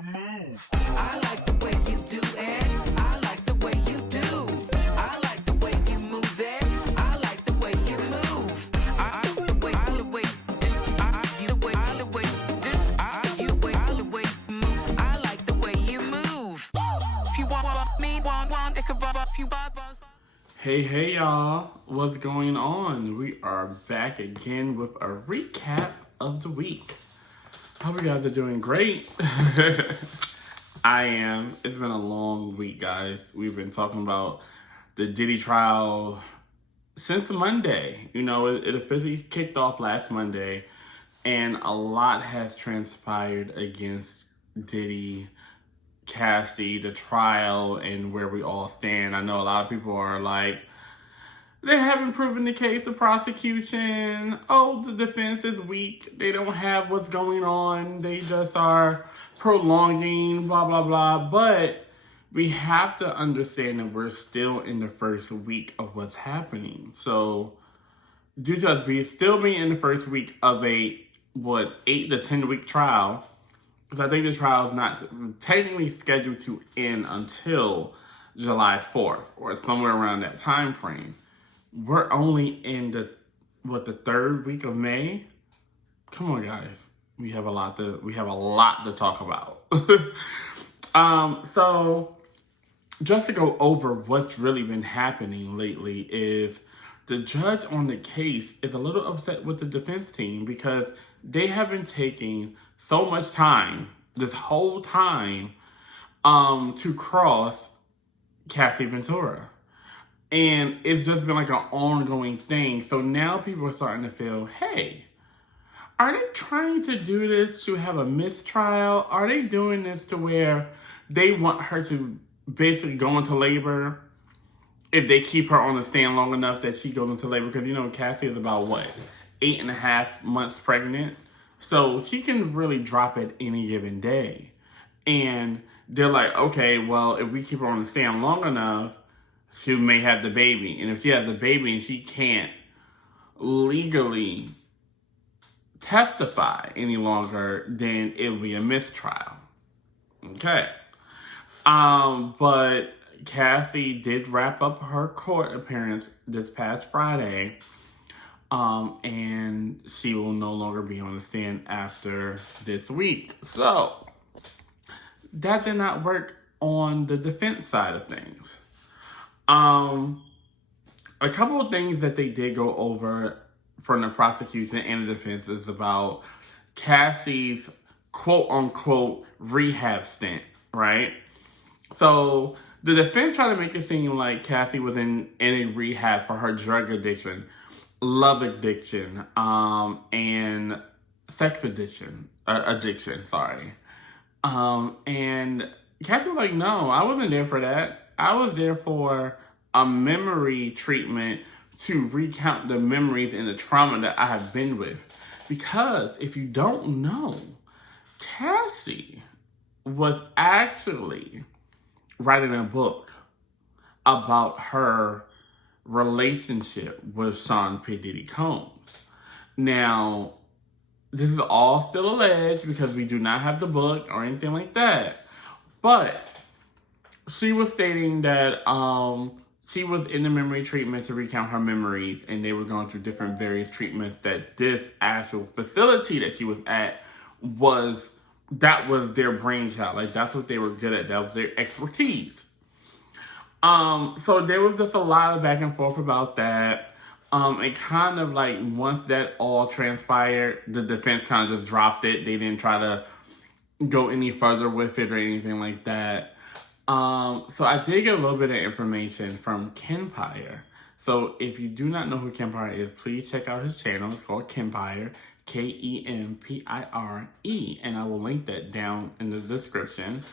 you move. I like the way you do it. I like the way you do. I like the way you move it. I like the way you move. I like the way you move. I like the way you move. If you want me, want it could if you want. Hey y'all, what's going on? We are back again with a recap of the week. Hope you guys are doing great. I am. It's been a long week, guys. We've been talking about the Diddy trial since Monday. You know, it officially kicked off last Monday, and a lot has transpired against Diddy, Cassie, the trial, and where we all stand. I know a lot of people are like, they haven't proven the case of prosecution. Oh, the defense is weak. They don't have what's going on. They just are prolonging, blah, blah, blah. But we have to understand that we're still in the first week of what's happening. So due to us still being in the first week of a, 8 to 10 week trial, because I think the trial is not technically scheduled to end until July 4th or somewhere around that time frame. We're only in the third week of May. Come on, guys. We have a lot to talk about. So just to go over what's really been happening lately is the judge on the case is a little upset with the defense team because they have been taking so much time, this whole time, to cross Cassie Ventura. And it's just been like an ongoing thing. So now people are starting to feel, hey, are they trying to do this to have a mistrial? Are they doing this to where they want her to basically go into labor if they keep her on the stand long enough that she goes into labor? Because, you know, Cassie is about, 8.5 months pregnant. So she can really drop at any given day. And they're like, okay, well, if we keep her on the stand long enough, she may have the baby. And if she has the baby and she can't legally testify any longer, then it'll be a mistrial. Okay. But Cassie did wrap up her court appearance this past Friday. And she will no longer be on the stand after this week. So that did not work on the defense side of things. A couple of things that they did go over from the prosecution and the defense is about Cassie's quote-unquote rehab stint, right? So the defense tried to make it seem like Cassie was in a rehab for her drug addiction, love addiction, and sex addiction, and Cassie was like, no, I wasn't there for that. I was there for a memory treatment to recount the memories and the trauma that I have been with. Because if you don't know, Cassie was actually writing a book about her relationship with Sean P. Diddy Combs. Now, this is all still alleged because we do not have the book or anything like that. But she was stating that she was in the memory treatment to recount her memories, and they were going through different various treatments that this actual facility that she was at was their brainchild. Like, that's what they were good at. That was their expertise. So there was just a lot of back and forth about that. And kind of like once that all transpired, the defense kind of just dropped it. They didn't try to go any further with it or anything like that. So I did get a little bit of information from Kenpire. So if you do not know who Kenpire is, please check out his channel. It's called Kenpire, Kempire, and I will link that down in the description.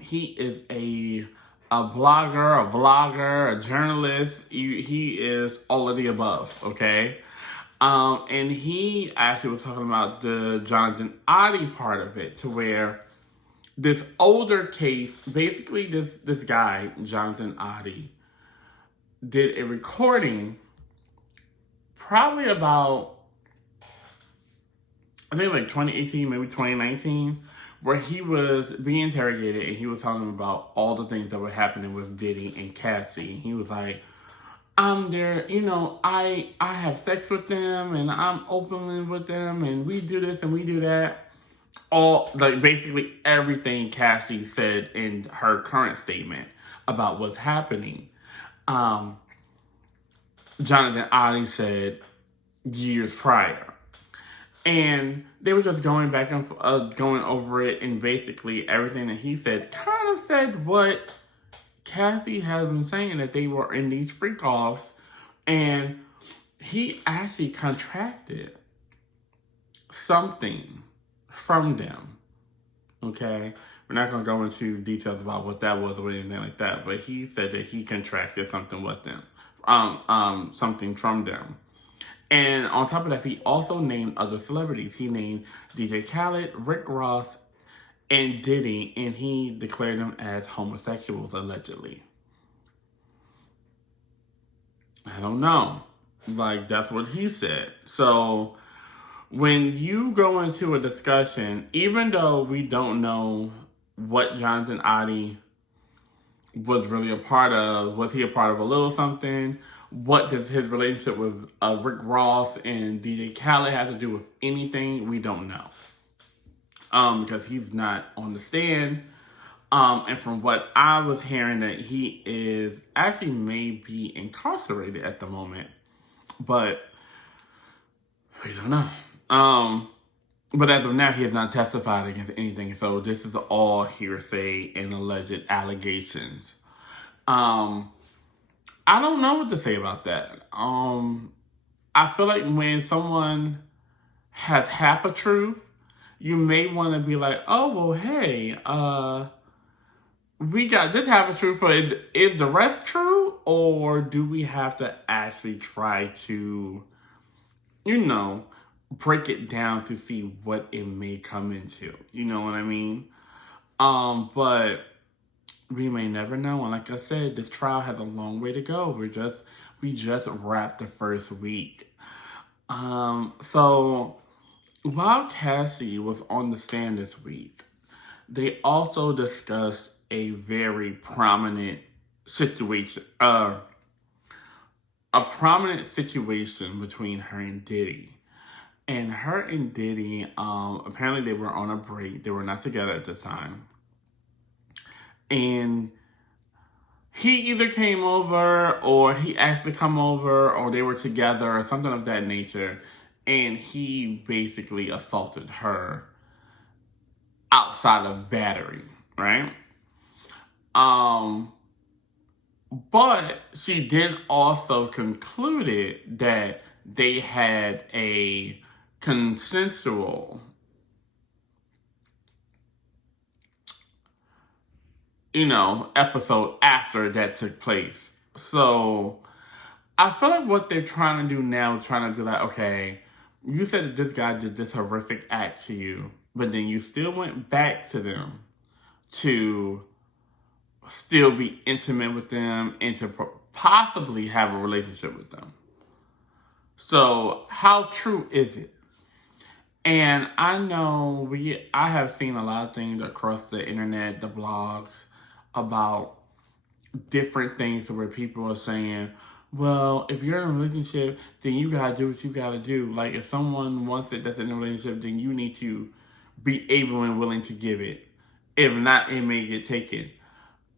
He is a blogger, a vlogger, a journalist. He is all of the above, okay? And he actually was talking about the Jonathan Oddie part of it, to where this older case, basically this guy, Jonathan Oddie, did a recording probably about I think like 2018, maybe 2019, where he was being interrogated and he was telling them about all the things that were happening with Diddy and Cassie. He was like, I'm there, I have sex with them and I'm openly with them and we do this and we do that. All, like, basically everything Cassie said in her current statement about what's happening. Um, Jonathan Oddie said years prior. And they were just going back and going over it, and basically everything that he said kind of said what Cassie has been saying, that they were in these freak offs, and he actually contracted something from them. Okay? We're not going to go into details about what that was or anything like that, but he said that he contracted something with them, something from them. And on top of that, he also named other celebrities. He named DJ Khaled, Rick Ross, and Diddy, and he declared them as homosexuals, allegedly. I don't know. Like, that's what he said. So, when you go into a discussion, even though we don't know what Jonathan Oddie was really a part of, was he a part of a little something? What does his relationship with Rick Ross and DJ Khaled have to do with anything? We don't know. Because he's not on the stand. And from what I was hearing, that he is actually may be incarcerated at the moment. But we don't know. But as of now, he has not testified against anything. So this is all hearsay and alleged allegations. I don't know what to say about that. I feel like when someone has half a truth, you may want to be like, oh, well, hey, we got this half a truth. So is the rest true? Or do we have to actually try to, break it down to see what it may come into? You know what I mean? But we may never know. And like I said, this trial has a long way to go. We just wrapped the first week. So while Cassie was on the stand this week, they also discussed a very prominent situation, a prominent situation between her and Diddy. And her and Diddy, apparently they were on a break. They were not together at this time. And he either came over or he asked to come over or they were together or something of that nature. And he basically assaulted her outside of battery, right? But she then also concluded that they had a consensual, episode after that took place. So I feel like what they're trying to do now is trying to be like, okay, you said that this guy did this horrific act to you, but then you still went back to them to still be intimate with them and to possibly have a relationship with them. So how true is it? And I know I have seen a lot of things across the internet, the blogs, about different things where people are saying, well, if you're in a relationship, then you gotta do what you gotta do. Like, if someone wants it that's in a relationship, then you need to be able and willing to give it. If not, it may get taken.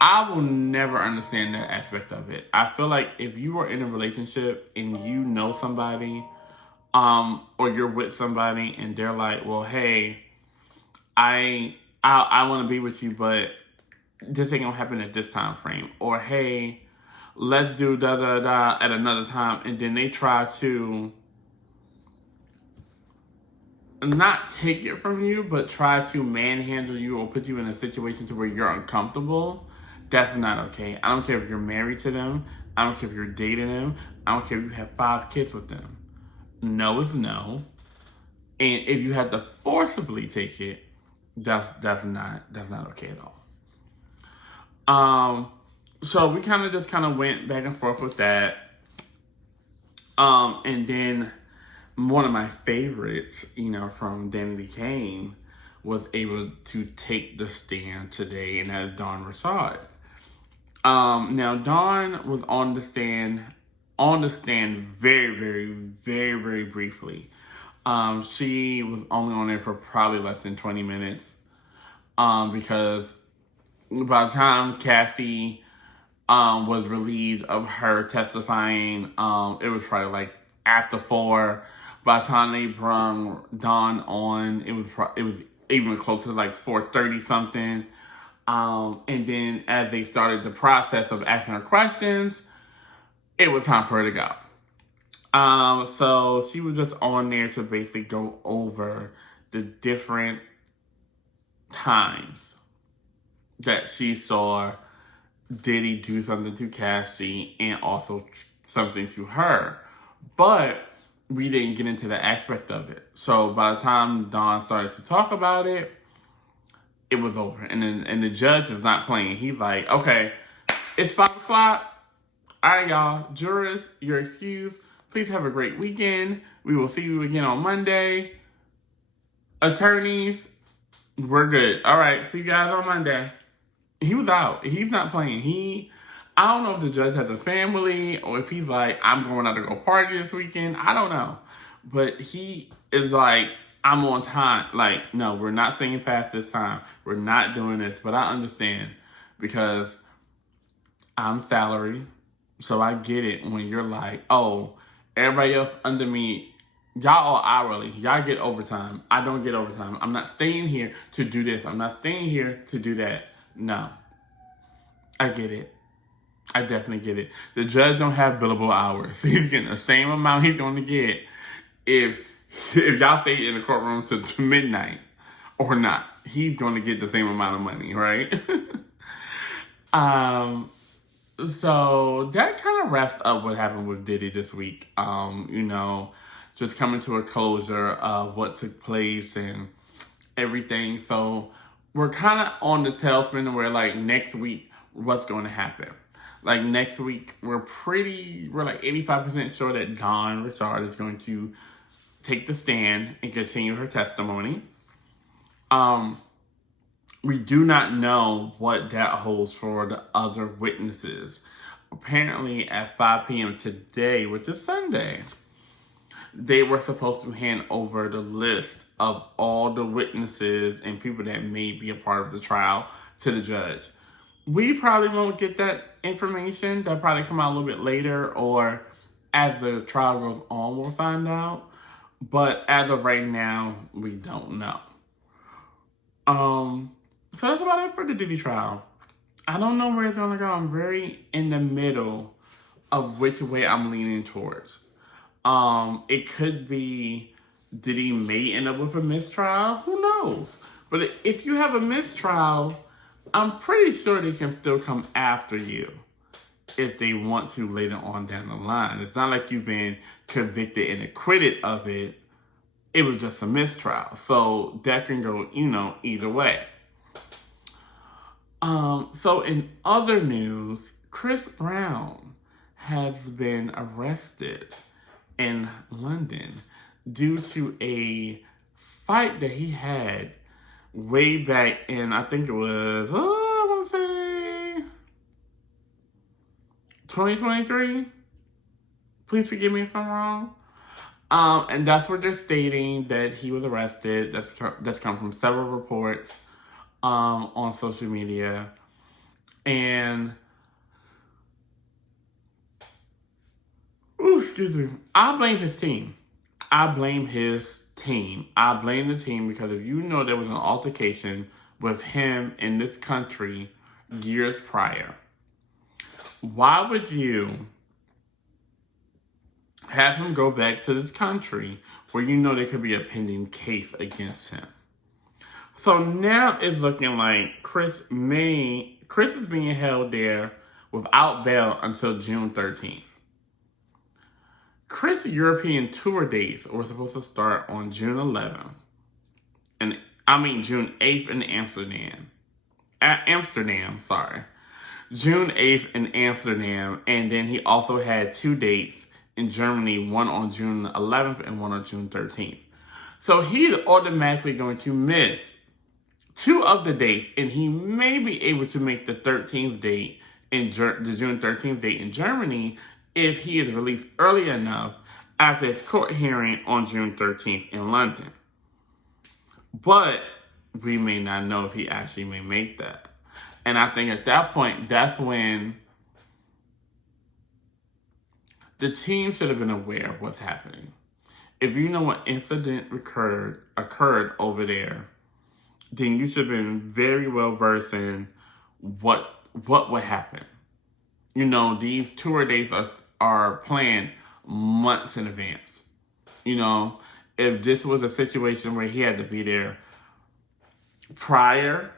I will never understand that aspect of it. I feel like if you are in a relationship and you know somebody, or you're with somebody and they're like, well, hey, I want to be with you, but this ain't gonna happen at this time frame. Or, hey, let's do da da da at another time. And then they try to not take it from you, but try to manhandle you or put you in a situation to where you're uncomfortable. That's not okay. I don't care if you're married to them. I don't care if you're dating them. I don't care if you have 5 kids with them. No is no. And if you have to forcibly take it, that's not okay at all. So we kind of went back and forth with that. And then one of my favorites, from Danny Kane, was able to take the stand today, and that is Dawn Rashad. Now Dawn was on the stand very, very, very, very briefly. She was only on there for probably less than 20 minutes. Because by the time Cassie was relieved of her testifying, it was probably like after 4. By the time they brung Dawn on, it was even closer to like 4:30 something. And then as they started the process of asking her questions, it was time for her to go. So she was just on there to basically go over the different times that she saw Diddy do something to Cassie and also something to her. But we didn't get into the aspect of it. So by the time Dawn started to talk about it, it was over. And the judge is not playing. He's like, okay, it's 5 o'clock. All right, y'all. Jurors, you're excused. Please have a great weekend. We will see you again on Monday. Attorneys, we're good. All right, see you guys on Monday. He was out. He's not playing. I don't know if the judge has a family or if he's like, I'm going out to go party this weekend. I don't know. But he is like, I'm on time. Like, no, we're not singing past this time. We're not doing this. But I understand because I'm salary. So I get it when you're like, oh, everybody else under me, y'all are hourly. Y'all get overtime. I don't get overtime. I'm not staying here to do this. I'm not staying here to do that. No. I get it. I definitely get it. The judge don't have billable hours. He's getting the same amount he's going to get if y'all stay in the courtroom to midnight or not. He's going to get the same amount of money, right? So that kind of wraps up what happened with Diddy this week. Just coming to a closure of what took place and everything. So we're kind of on the tailspin where like next week, what's going to happen? Like next week, we're like 85% sure that Dawn Rashad is going to take the stand and continue her testimony. We do not know what that holds for the other witnesses. Apparently at 5 p.m. today, which is Sunday, they were supposed to hand over the list of all the witnesses and people that may be a part of the trial to the judge. We probably won't get that information. That'll probably come out a little bit later, or as the trial goes on, we'll find out. But as of right now, we don't know. So that's about it for the Diddy trial. I don't know where it's going to go. I'm very in the middle of which way I'm leaning towards. It could be Diddy may end up with a mistrial. Who knows? But if you have a mistrial, I'm pretty sure they can still come after you if they want to later on down the line. It's not like you've been convicted and acquitted of it. It was just a mistrial. So that can go, either way. So in other news, Chris Brown has been arrested in London due to a fight that he had way back in, I think it was, I want to say 2023. Please forgive me if I'm wrong. And that's what they're stating, that he was arrested. That's come from several reports on social media. And excuse me. I blame his team. I blame the team because if you know there was an altercation with him in this country years prior, why would you have him go back to this country where you know there could be a pending case against him? So now it's looking like Chris is being held there without bail until June 13th. Chris' European tour dates were supposed to start on June 11th. June 8th in Amsterdam. June 8th in Amsterdam. And then he also had 2 dates in Germany, one on June 11th and one on June 13th. So he's automatically going to miss 2 of the dates, and he may be able to make the 13th date the June 13th date in Germany if he is released early enough after his court hearing on June 13th in London. But we may not know if he actually may make that. And I think at that point, that's when the team should have been aware of what's happening. If you know what incident occurred over there, then you should have been very well versed in what would happen. You know, these tour dates are planned months in advance. You know, if this was a situation where he had to be there prior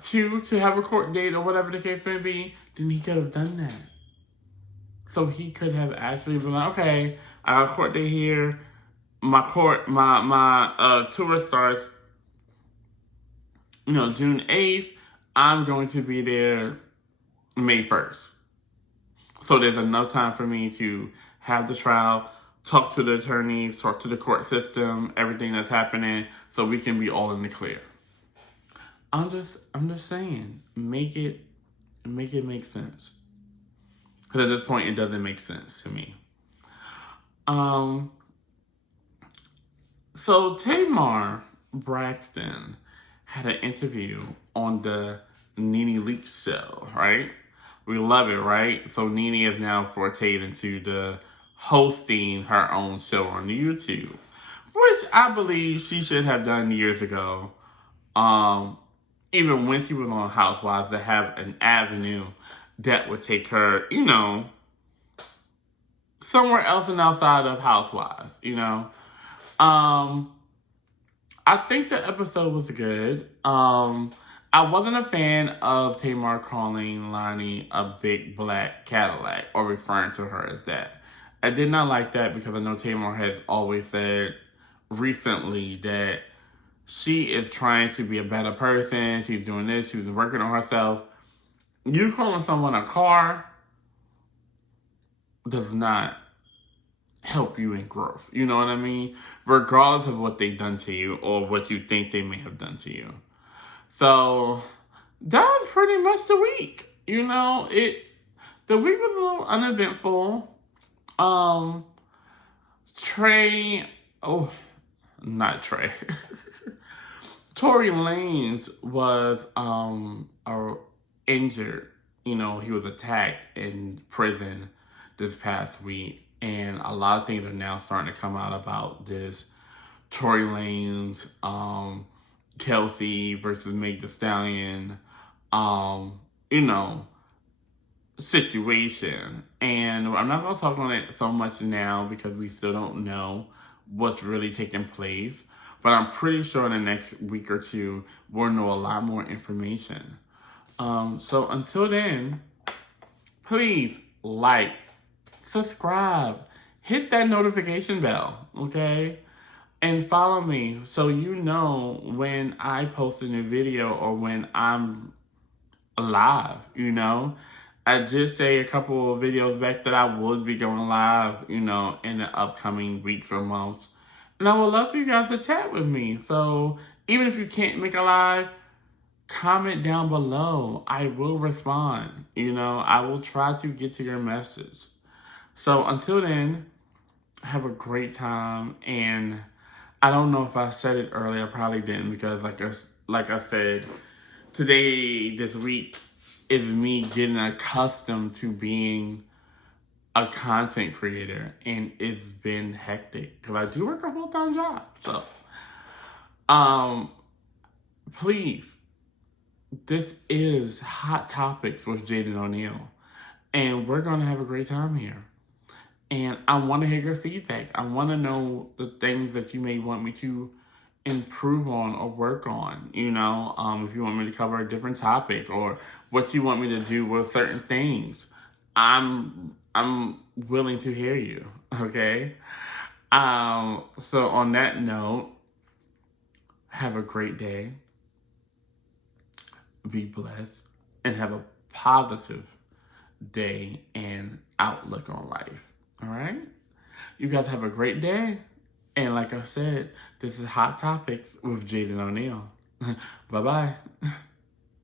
to have a court date or whatever the case may be, then he could have done that. So he could have actually been like, okay, I got a court date here. My tour starts, June 8th. I'm going to be there May 1st. So there's enough time for me to have the trial, talk to the attorneys, talk to the court system, everything that's happening, so we can be all in the clear. I'm just saying, make it make sense. Because at this point, it doesn't make sense to me. So Tamar Braxton had an interview on the Nene Leakes show, right? We love it, right? So Nene is now forayed into the hosting her own show on YouTube, which I believe she should have done years ago. Even when she was on Housewives, to have an avenue that would take her, somewhere else and outside of Housewives, I think the episode was good. I wasn't a fan of Tamar calling Lonnie a big black Cadillac or referring to her as that. I did not like that because I know Tamar has always said recently that she is trying to be a better person. She's doing this. She's working on herself. You calling someone a car does not help you in growth. You know what I mean? Regardless of what they've done to you or what you think they may have done to you. So that was pretty much the week. The week was a little uneventful. Not Trey. Tory Lanez was injured. He was attacked in prison this past week, and a lot of things are now starting to come out about this Tory Lanez, Kelsey versus Meg Thee Stallion, situation. And I'm not going to talk on it so much now because we still don't know what's really taking place. But I'm pretty sure in the next week or two, we'll know a lot more information. So until then, please like, subscribe, hit that notification bell, okay? And follow me so you know when I post a new video or when I'm live, I did say a couple of videos back that I would be going live, in the upcoming weeks or months. And I would love for you guys to chat with me. So even if you can't make a live, comment down below. I will respond. I will try to get to your message. So until then, have a great time. And I don't know if I said it earlier. I probably didn't because like I said, this week is me getting accustomed to being a content creator, and it's been hectic because I do work a full-time job. So, please, this is Hot Topics with JadenOneal, and we're going to have a great time here. And I want to hear your feedback. I want to know the things that you may want me to improve on or work on, if you want me to cover a different topic or what you want me to do with certain things. I'm willing to hear you, okay? So on that note, have a great day. Be blessed and have a positive day and outlook on life, All right? You guys have a great day. And like I said, this is Hot Topics with JadenOneal. Bye-bye.